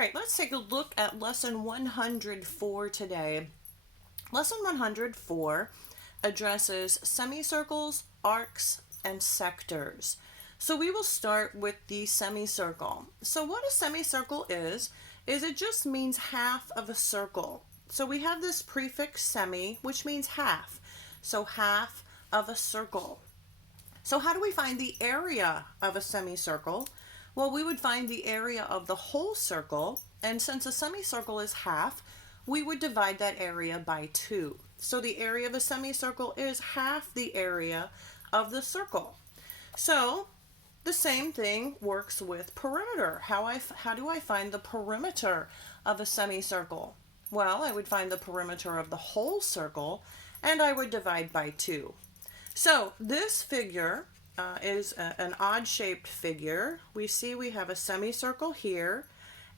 right, let's take a look at lesson 104 today. Lesson 104 addresses semicircles, arcs, and sectors. So we will start with the semicircle. So what a semicircle is it just means half of a circle. So we have this prefix semi, which means half. So half of a circle. So how do we find the area of a semicircle? Well, we would find the area of the whole circle, and since a semicircle is half, we would divide that area by 2. So the area of a semicircle is half the area of the circle. So the same thing works with perimeter. How do I find the perimeter of a semicircle? Well, I would find the perimeter of the whole circle, and I would divide by 2. So this figure is an odd-shaped figure. We see we have a semicircle here,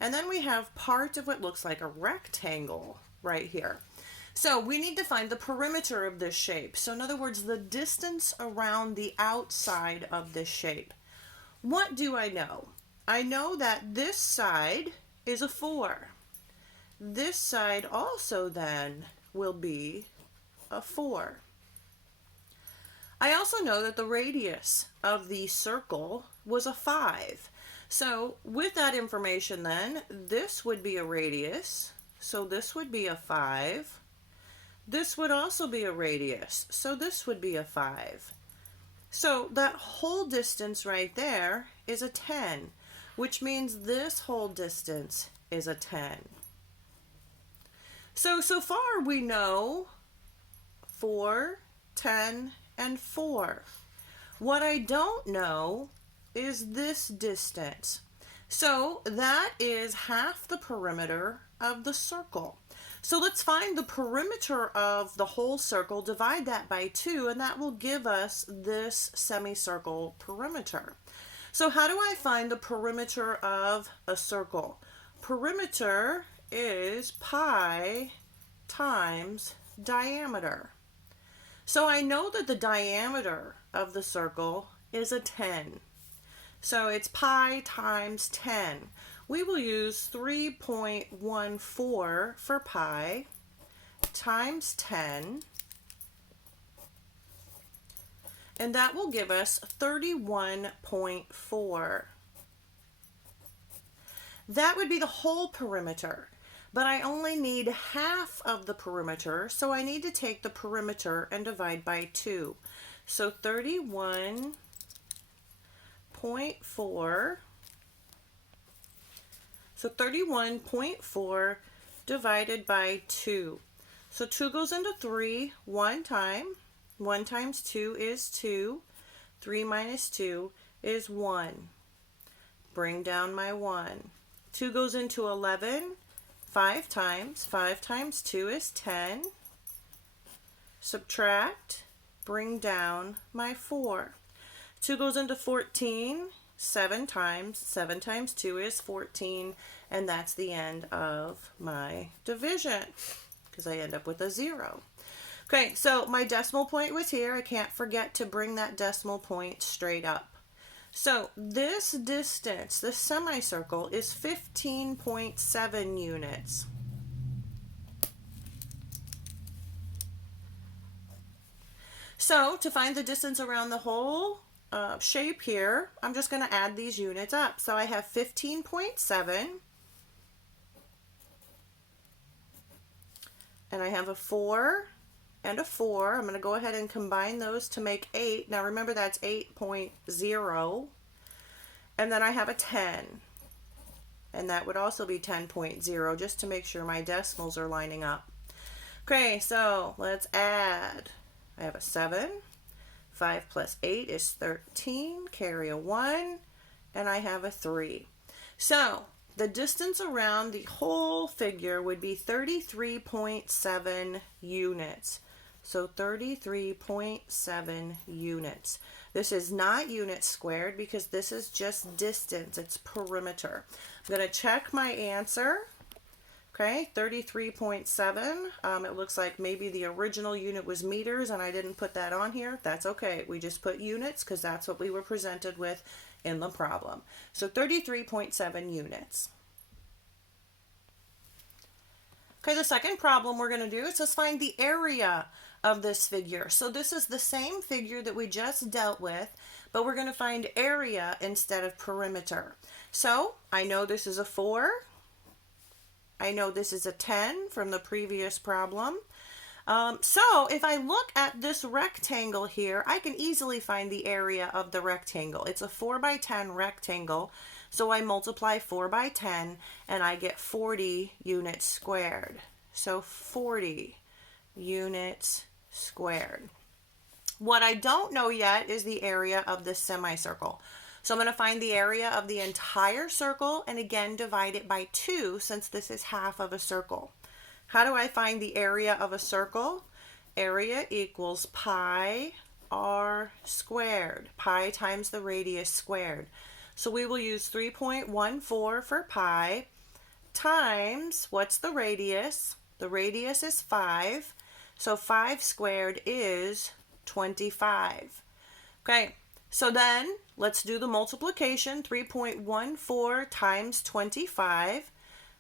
and then we have part of what looks like a rectangle right here. So we need to find the perimeter of this shape. So in other words, the distance around the outside of this shape. What do I know? I know that this side is a 4. This side also then will be a 4. I also know that the radius of the circle was a 5. So with that information then, this would be a radius. So this would be a 5. This would also be a radius. So this would be a 5. So that whole distance right there is a 10, which means this whole distance is a 10. So far we know 4, 10, and 4. What I don't know is this distance. So that is half the perimeter of the circle. So let's find the perimeter of the whole circle, divide that by 2, and that will give us this semicircle perimeter. So how do I find the perimeter of a circle? Perimeter is pi times diameter. So I know that the diameter of the circle is a 10. So it's pi times 10. We will use 3.14 for pi times 10. And that will give us 31.4. That would be the whole perimeter. But I only need half of the perimeter, so I need to take the perimeter and divide by 2. So 31.4. So 31.4 divided by 2. So 2 goes into 3 one time. 1 times 2 is 2. 3 minus 2 is 1. Bring down my 1. 2 goes into 11. 5 times. 5 times 2 is 10. Subtract. Bring down my 4. 2 goes into 14. 7 times. 7 times 2 is 14. And that's the end of my division, because I end up with a 0. Okay, so my decimal point was here. I can't forget to bring that decimal point straight up. So this distance, this semicircle, is 15.7 units. So to find the distance around the whole shape here, I'm just going to add these units up. So I have 15.7, and I have a 4 and a 4. I'm going to go ahead and combine those to make 8. Now remember, that's 8.0. And then I have a 10. And that would also be 10.0, just to make sure my decimals are lining up. Okay, so let's add. I have a 7. 5 plus 8 is 13. Carry a 1. And I have a 3. So the distance around the whole figure would be 33.7 units. So 33.7 units. This is not units squared because this is just distance. It's perimeter. I'm going to check my answer. Okay, 33.7. It looks like maybe the original unit was meters and I didn't put that on here. That's okay. We just put units because that's what we were presented with in the problem. So 33.7 units. Okay, the second problem we're going to do is just find the area of this figure. So this is the same figure that we just dealt with, but we're going to find area instead of perimeter. So I know this is a 4. I know this is a 10 from the previous problem. So if I look at this rectangle here, I can easily find the area of the rectangle. It's a 4 by 10 rectangle. So I multiply 4 by 10 and I get 40 units squared. So 40 units squared. What I don't know yet is the area of this semicircle. So I'm going to find the area of the entire circle and again divide it by 2 since this is half of a circle. How do I find the area of a circle? Area equals pi r squared. Pi times the radius squared. So we will use 3.14 for pi times, what's the radius? The radius is 5. So 5 squared is 25. Okay, so then let's do the multiplication. 3.14 times 25.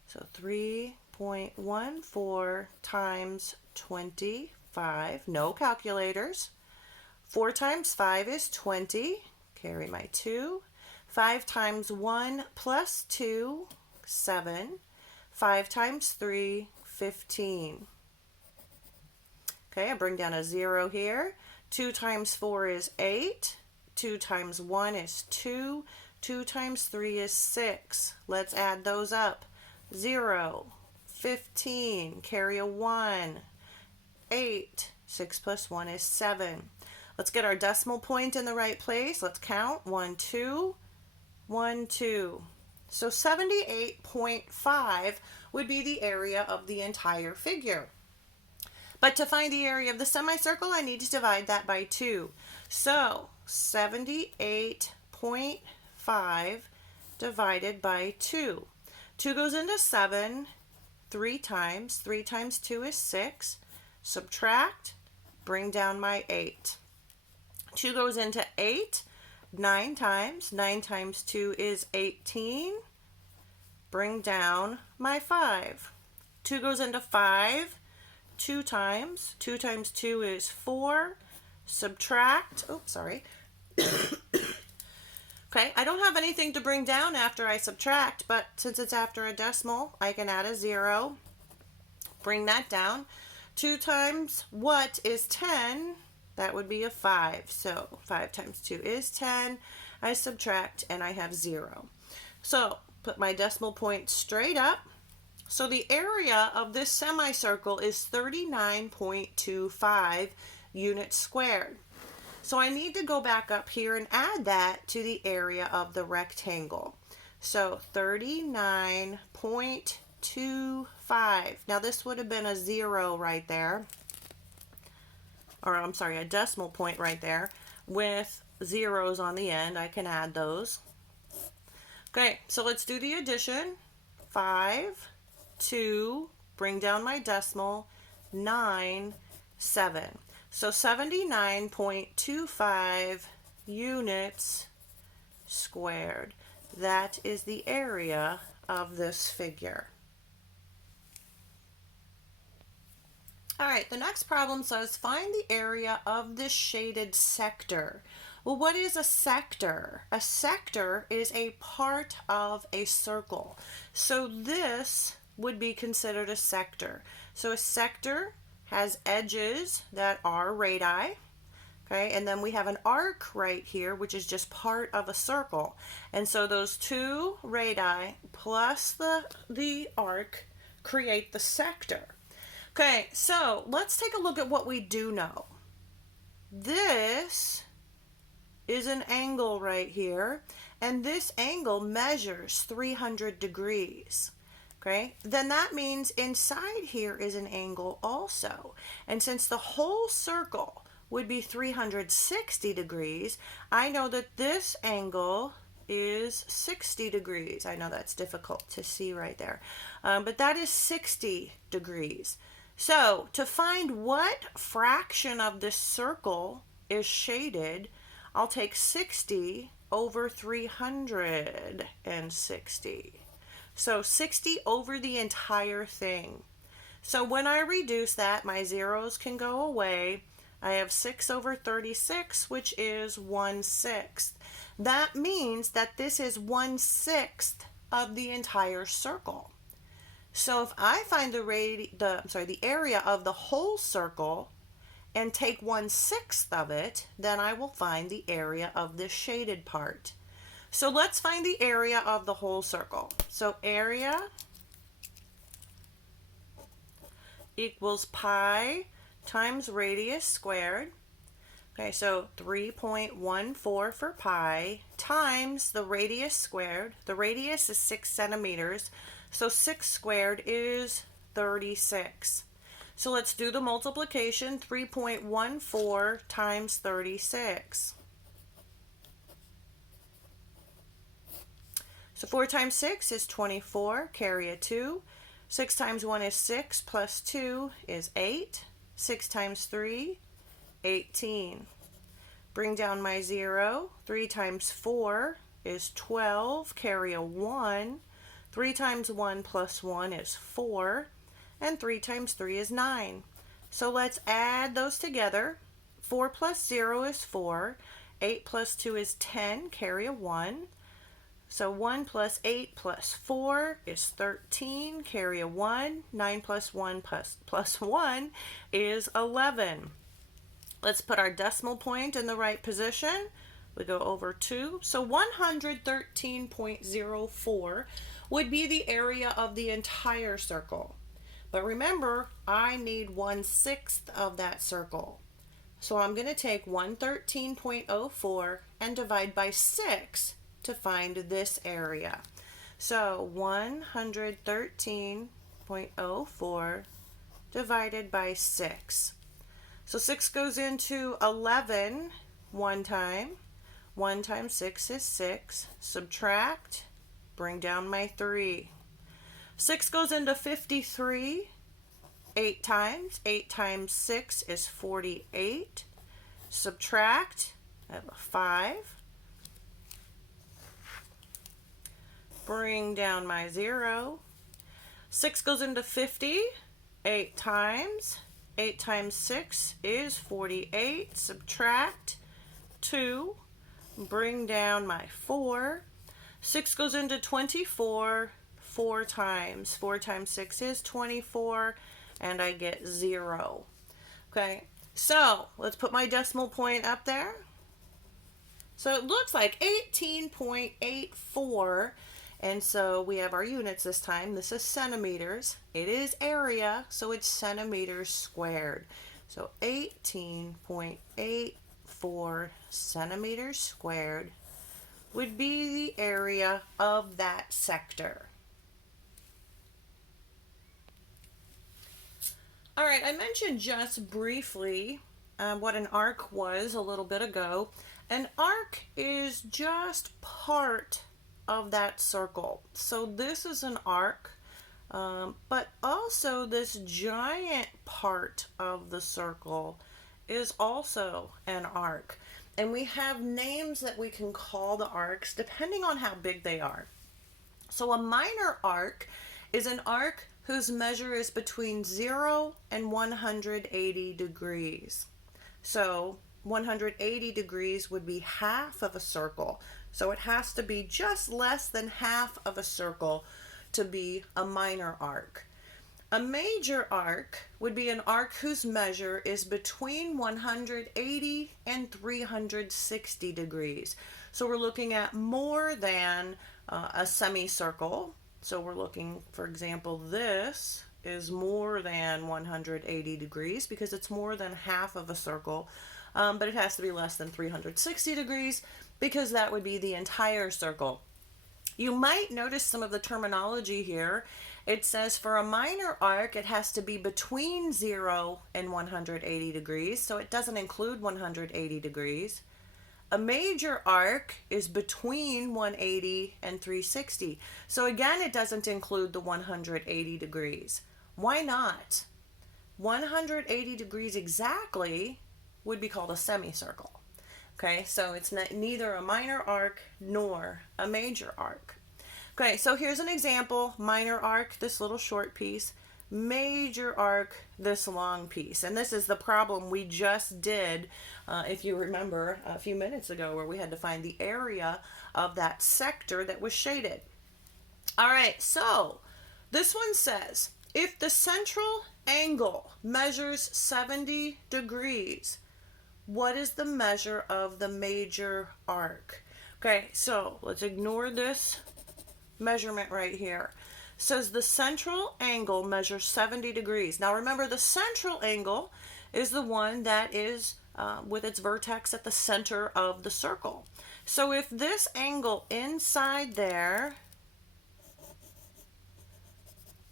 So 3.14 times 25. No calculators. 4 times 5 is 20. Carry my 2. 5 times 1 plus 2, 7. 5 times 3, 15. Okay, I bring down a 0 here. 2 times 4 is 8. 2 times 1 is 2. 2 times 3 is 6. Let's add those up. 0, 15, carry a 1, 8. 6 plus 1 is 7. Let's get our decimal point in the right place. Let's count. 1, 2, 1, 2. So 78.5 would be the area of the entire figure. But to find the area of the semicircle, I need to divide that by 2. So 78.5 divided by 2. 2 goes into 7 3 times. 3 times 2 is 6. Subtract, bring down my 8. 2 goes into 8 9 times. 9 times 2 is 18. Bring down my 5. 2 goes into 5 2 times. 2 times 2 is 4. Subtract, Okay, I don't have anything to bring down after I subtract, but since it's after a decimal, I can add a 0. Bring that down. 2 times what is 10? That would be a 5. So 5 times 2 is 10. I subtract and I have 0. So put my decimal point straight up. So the area of this semicircle is 39.25 units squared. So I need to go back up here and add that to the area of the rectangle. So 39.25. Now this would have been a 0 right there. Or I'm sorry, a decimal point right there with zeros on the end. I can add those. Okay, so let's do the addition. 5, 2, bring down my decimal, 9, 7. So 79.25 units squared. That is the area of this figure. All right, the next problem says find the area of this shaded sector. Well, what is a sector? A sector is a part of a circle. So this would be considered a sector. So a sector has edges that are radii. Okay, and then we have an arc right here, which is just part of a circle. And so those two radii plus the arc create the sector. Okay, so let's take a look at what we do know. This is an angle right here, and this angle measures 300 degrees. Okay, then that means inside here is an angle also. And since the whole circle would be 360 degrees, I know that this angle is 60 degrees. I know that's difficult to see right there, but that is 60 degrees. So to find what fraction of this circle is shaded, I'll take 60 over 360. So 60 over the entire thing. So when I reduce that, my zeros can go away. I have 6 over 36, which is 1/6. That means that this is 1/6 of the entire circle. So if I find the area of the whole circle and take 1/6 of it, then I will find the area of the shaded part. So let's find the area of the whole circle. So area equals pi times radius squared. Okay, so 3.14 for pi times the radius squared. The radius is 6 centimeters, so 6 squared is 36. So let's do the multiplication. 3.14 times 36. So 4 times 6 is 24, carry a 2. 6 times 1 is 6, plus 2 is 8. 6 times 3, 18. Bring down my 0. 3 times 4 is 12, carry a 1. 3 times 1 plus 1 is 4. And 3 times 3 is 9. So let's add those together. 4 plus 0 is 4. 8 plus 2 is 10, carry a 1. So 1 plus 8 plus 4 is 13, carry a 1. 9 plus 1 plus 1 is 11. Let's put our decimal point in the right position. We go over 2. So 113.04 would be the area of the entire circle. But remember, I need 1/6 of that circle. So I'm going to take 113.04 and divide by 6 to find this area. So 113.04 divided by 6. So 6 goes into 11 one time. 1 times 6 is 6. Subtract, bring down my 3. 6 goes into 53 8 times. 8 times 6 is 48. Subtract, I have a 5. Bring down my 0. 6 goes into 50 8 times. 8 times 6 is 48. Subtract 2. Bring down my 4. 6 goes into 24 4 times. 4 times 6 is 24, and I get 0. Okay, so let's put my decimal point up there. So it looks like 18.84. And so we have our units this time. This is centimeters. It is area, so it's centimeters squared. So 18.84 centimeters squared would be the area of that sector. All right, I mentioned just briefly what an arc was a little bit ago. An arc is just part of that circle. So this is an arc, but also this giant part of the circle is also an arc. And we have names that we can call the arcs depending on how big they are. So a minor arc is an arc whose measure is between 0 and 180 degrees. So 180 degrees would be half of a circle. So it has to be just less than half of a circle to be a minor arc. A major arc would be an arc whose measure is between 180 and 360 degrees. So we're looking at more than a semicircle. So we're looking, for example, this is more than 180 degrees because it's more than half of a circle, but it has to be less than 360 degrees because that would be the entire circle. You might notice some of the terminology here. It says for a minor arc, it has to be between 0 and 180 degrees, so it doesn't include 180 degrees. A major arc is between 180 and 360. So again, it doesn't include the 180 degrees. Why not? 180 degrees exactly would be called a semicircle. Okay, so it's neither a minor arc nor a major arc. Okay, so here's an example, minor arc, this little short piece. major arc this long piece. And this is the problem we just did, if you remember a few minutes ago, where we had to find the area of that sector that was shaded. All right, so this one says, if the central angle measures 70 degrees, what is the measure of the major arc? Okay, so let's ignore this measurement right here. It says the central angle measures 70 degrees. Now remember, the central angle is the one that is with its vertex at the center of the circle. So if this angle inside there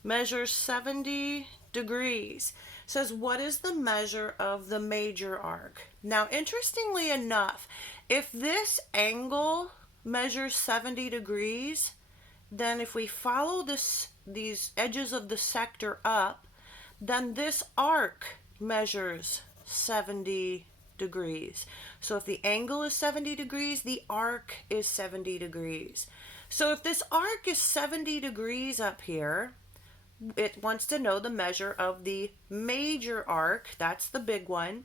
measures 70 degrees, says what is the measure of the major arc? Now, interestingly enough, if this angle measures 70 degrees, then if we follow these edges of the sector up, then this arc measures 70 degrees. So if the angle is 70 degrees, the arc is 70 degrees. So if this arc is 70 degrees up here, it wants to know the measure of the major arc. That's the big one.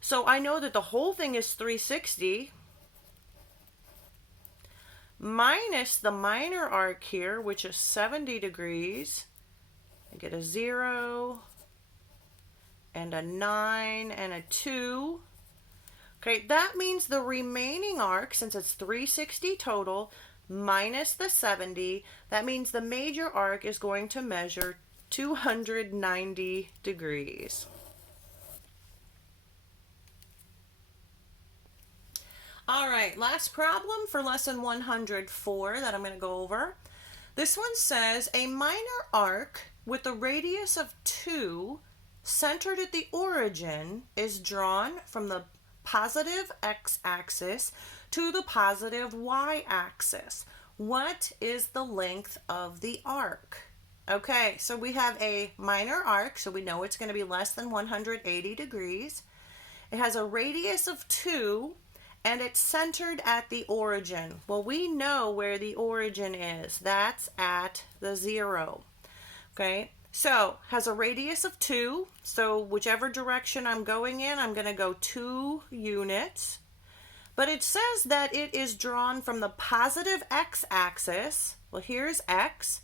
So I know that the whole thing is 360 minus the minor arc here, which is 70 degrees. I get a 0 and a 9 and a 2. Okay, that means the remaining arc, since it's 360 total, minus the 70, that means the major arc is going to measure 290 degrees. All right, last problem for lesson 104 that I'm going to go over. This one says a minor arc with a radius of 2 centered at the origin is drawn from the positive x-axis to the positive y-axis. What is the length of the arc? Okay, so we have a minor arc, so we know it's going to be less than 180 degrees. It has a radius of 2, and it's centered at the origin. Well, we know where the origin is. That's at the 0. Okay, so has a radius of 2, so whichever direction I'm going in, I'm going to go 2 units. But it says that it is drawn from the positive x-axis. Well, here's x.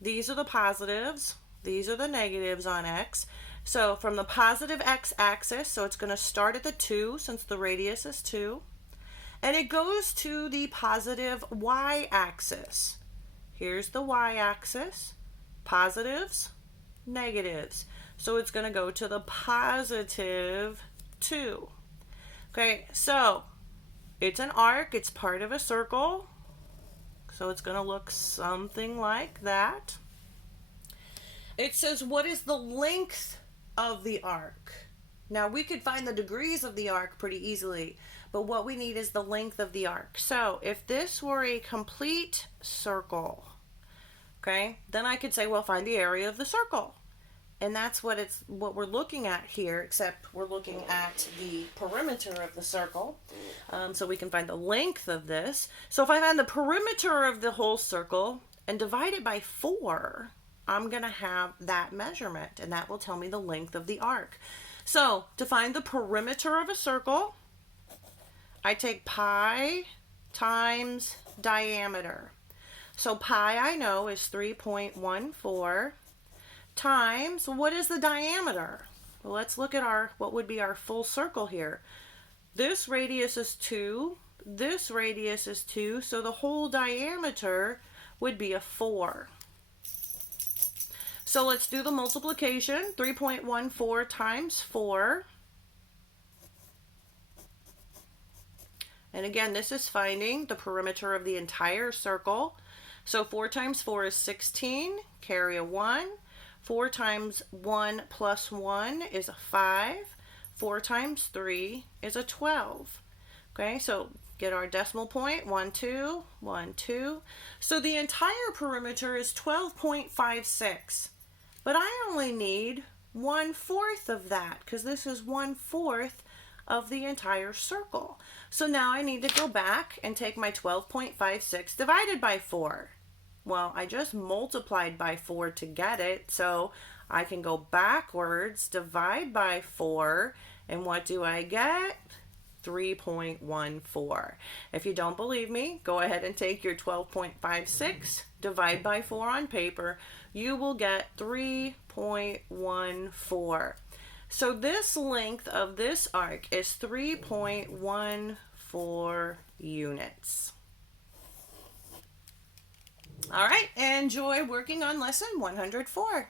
These are the positives. These are the negatives on x. So from the positive x-axis, so it's going to start at the 2 since the radius is 2. And it goes to the positive y-axis. Here's the y-axis. Positives, negatives. So it's going to go to the positive 2. Okay, so it's an arc. It's part of a circle. So it's going to look something like that. It says, what is the length of the arc? Now, we could find the degrees of the arc pretty easily, but what we need is the length of the arc. So if this were a complete circle, okay, then I could say, well, find the area of the circle. And that's what we're looking at here, except we're looking at the perimeter of the circle. So we can find the length of this. So if I find the perimeter of the whole circle and divide it by 4, I'm going to have that measurement, and that will tell me the length of the arc. So to find the perimeter of a circle, I take pi times diameter. So pi I know is 3.14 times, what is the diameter? Well, let's look at what would be our full circle here. This radius is 2, this radius is 2, so the whole diameter would be a 4. So let's do the multiplication. 3.14 times 4. And again, this is finding the perimeter of the entire circle. So 4 times 4 is 16, carry a 1. 4 times 1 plus 1 is a 5. 4 times 3 is a 12. Okay, so get our decimal point, 1, 2, 1, 2. So the entire perimeter is 12.56. But I only need 1/4 of that, because this is 1/4 of the entire circle. So now I need to go back and take my 12.56 divided by 4. Well, I just multiplied by 4 to get it, so I can go backwards, divide by 4, and what do I get? 3.14. If you don't believe me, go ahead and take your 12.56, divide by 4 on paper. You will get 3.14. So this length of this arc is 3.14 units. All right, enjoy working on lesson 104.